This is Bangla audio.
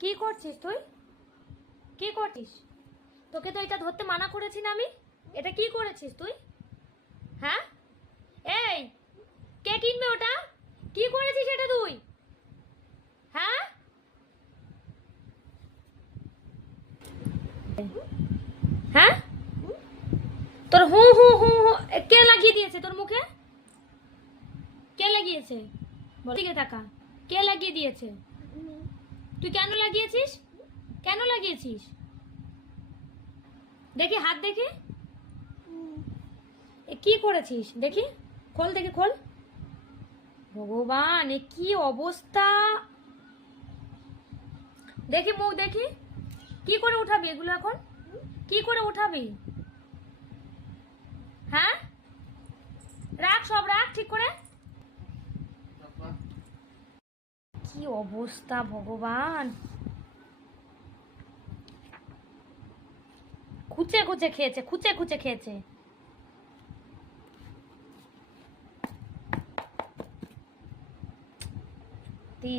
কি করছিস তুই? কি করছিস? তোকে তো এটা ধরতে মানা করেছি না আমি। এটা কি করেছিস তুই? হ্যাঁ? এই, কে কিনবে ওটা? কি করেছিস এটা তুই? হ্যাঁ? হ্যাঁ? তোর হু হু হু কে লাগিয়ে দিয়েছে তোর মুখে? কে লাগিয়েছে? দিকে টাকা কে লাগিয়ে দিয়েছে? তুই কেন লাগিয়েছিস? কেন লাগিয়েছিস? দেখি, হাত দেখি। কি করেছিস? দেখি, খোল দেখি, খোল। ভগবান, এ কি অবস্থা? দেখি, মুখ দেখি। কি করে উঠাবি এগুলো এখন? কি করে উঠাবি? হ্যাঁ? রাখ, সব রাখ, ঠিক করে। কি অবস্থা ভগবান? খুচে খুচে খেয়েছে খুচে খুচে খেয়েছে। সত্যি